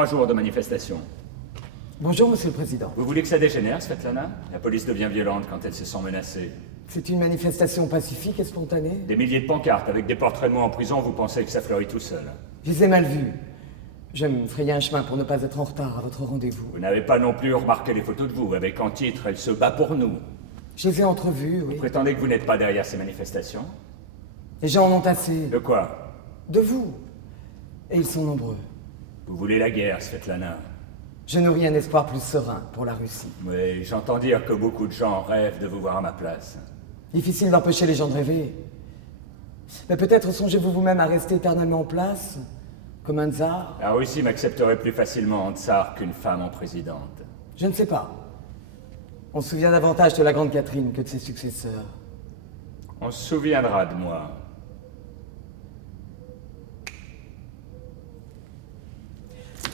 3 jours de manifestation. Bonjour, Monsieur le Président. Vous voulez que ça dégénère, Svetlana? La police devient violente quand elle se sent menacée. C'est une manifestation pacifique et spontanée? Des milliers de pancartes avec des portraits de moi en prison, vous pensez que ça fleurit tout seul? Je les ai mal vus. Je me frayais un chemin pour ne pas être en retard à votre rendez-vous. Vous n'avez pas non plus remarqué les photos de vous, avec en titre « Elle se bat pour nous ». Je les ai entrevus, oui. Vous prétendez que vous n'êtes pas derrière ces manifestations? Les gens en ont assez. De quoi? De vous. Et ils sont nombreux. Vous voulez la guerre, Svetlana? Je nourris un espoir plus serein pour la Russie. Oui, j'entends dire que beaucoup de gens rêvent de vous voir à ma place. Difficile d'empêcher les gens de rêver. Mais peut-être songez-vous vous-même à rester éternellement en place, comme un tsar? La Russie m'accepterait plus facilement en tsar qu'une femme en présidente. Je ne sais pas. On se souvient davantage de la grande Catherine que de ses successeurs. On se souviendra de moi.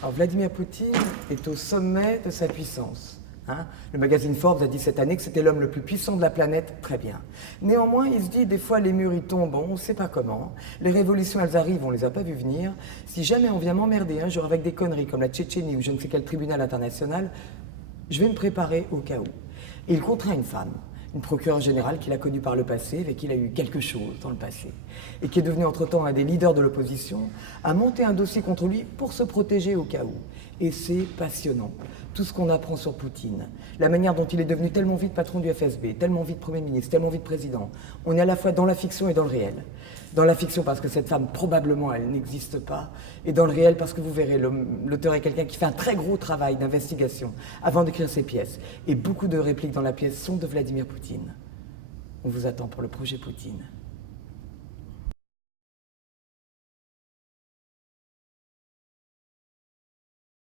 Alors Vladimir Poutine est au sommet de sa puissance. Le magazine Forbes a dit cette année que c'était l'homme le plus puissant de la planète, très bien. Néanmoins, il se dit, des fois les murs y tombent, on ne sait pas comment. Les révolutions, elles arrivent, on les a pas vues venir. Si jamais on vient m'emmerder un jour avec des conneries comme la Tchétchénie ou je ne sais quel tribunal international, je vais me préparer au cas où. Et il contraint une femme, une procureure générale qu'il a connue par le passé, avec qui il a eu quelque chose dans le passé, et qui est devenue entre-temps un des leaders de l'opposition, à monter un dossier contre lui pour se protéger au cas où. Et c'est passionnant, tout ce qu'on apprend sur Poutine, la manière dont il est devenu tellement vite patron du FSB, tellement vite Premier ministre, tellement vite président. On est à la fois dans la fiction et dans le réel. Dans la fiction parce que cette femme, probablement, elle n'existe pas, et dans le réel parce que vous verrez, l'auteur est quelqu'un qui fait un très gros travail d'investigation avant d'écrire ses pièces. Et beaucoup de répliques dans la pièce sont de Vladimir Poutine. On vous attend pour le projet Poutine.